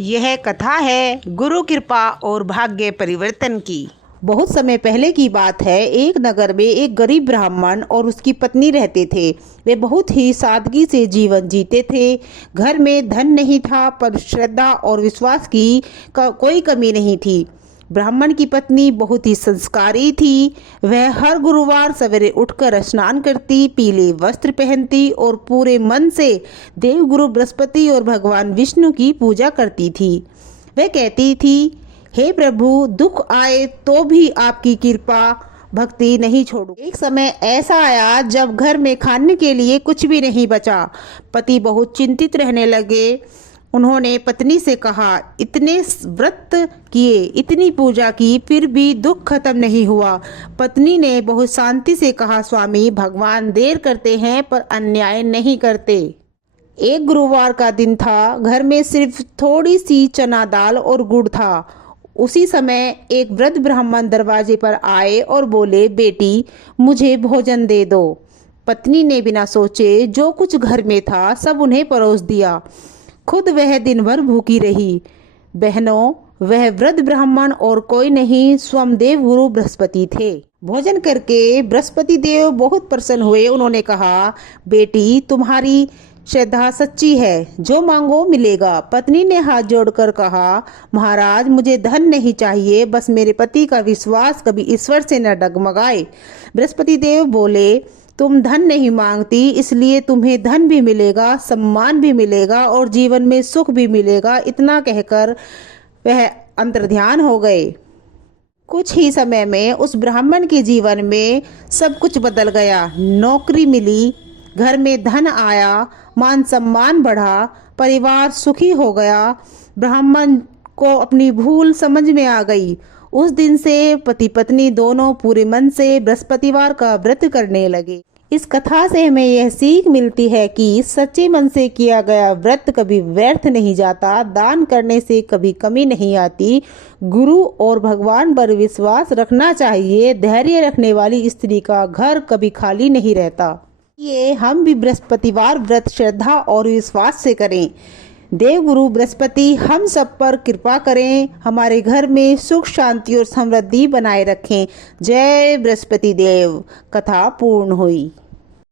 यह कथा है गुरु कृपा और भाग्य परिवर्तन की। बहुत समय पहले की बात है। एक नगर में एक गरीब ब्राह्मण और उसकी पत्नी रहते थे। वे बहुत ही सादगी से जीवन जीते थे। घर में धन नहीं था, पर श्रद्धा और विश्वास की कोई कमी नहीं थी। ब्राह्मण की पत्नी बहुत ही संस्कारी थी। वह हर गुरुवार सवेरे उठकर स्नान करती, पीले वस्त्र पहनती और पूरे मन से देवगुरु बृहस्पति और भगवान विष्णु की पूजा करती थी। वह कहती थी, हे प्रभु, दुख आए तो भी आपकी कृपा भक्ति नहीं छोड़ू। एक समय ऐसा आया जब घर में खाने के लिए कुछ भी नहीं बचा। पति बहुत चिंतित रहने लगे। उन्होंने पत्नी से कहा, इतने व्रत किए, इतनी पूजा की, फिर भी दुख खत्म नहीं हुआ। पत्नी ने बहुत शांति से कहा, स्वामी, भगवान देर करते हैं पर अन्याय नहीं करते। एक गुरुवार का दिन था। घर में सिर्फ थोड़ी सी चना दाल और गुड़ था। उसी समय एक वृद्ध ब्राह्मण दरवाजे पर आए और बोले, बेटी, मुझे भोजन दे दो। पत्नी ने बिना सोचे जो कुछ घर में था सब उन्हें परोस दिया। खुद वह दिन भर भूखी रही। बहनों, वह वृद्ध ब्राह्मण और कोई नहीं, स्वयं देव गुरु बृहस्पति थे। भोजन करके बृहस्पति देव बहुत प्रसन्न हुए। उन्होंने कहा, बेटी, तुम्हारी श्रद्धा सच्ची है, जो मांगो मिलेगा। पत्नी ने हाथ जोड़कर कहा, महाराज, मुझे धन नहीं चाहिए, बस मेरे पति का विश्वास कभी ईश्वर से न डगमगाए। बृहस्पति देव बोले, तुम धन नहीं मांगती, इसलिए तुम्हें धन भी मिलेगा, सम्मान भी मिलेगा और जीवन में सुख भी मिलेगा। इतना कहकर वह अंतर्ध्यान हो गए। कुछ ही समय में उस ब्राह्मण के जीवन में सब कुछ बदल गया। नौकरी मिली, घर में धन आया, मान सम्मान बढ़ा, परिवार सुखी हो गया। ब्राह्मण को अपनी भूल समझ में आ गई। उस दिन से पति पत्नी दोनों पूरे मन से बृहस्पतिवार का व्रत करने लगे। इस कथा से हमें यह सीख मिलती है कि सच्चे मन से किया गया व्रत कभी व्यर्थ नहीं जाता। दान करने से कभी कमी नहीं आती। गुरु और भगवान पर विश्वास रखना चाहिए। धैर्य रखने वाली स्त्री का घर कभी खाली नहीं रहता। ये हम भी बृहस्पतिवार व्रत श्रद्धा और विश्वास से करें। देव गुरु बृहस्पति हम सब पर कृपा करें, हमारे घर में सुख शांति और समृद्धि बनाए रखें। जय बृहस्पति देव। कथा पूर्ण हुई।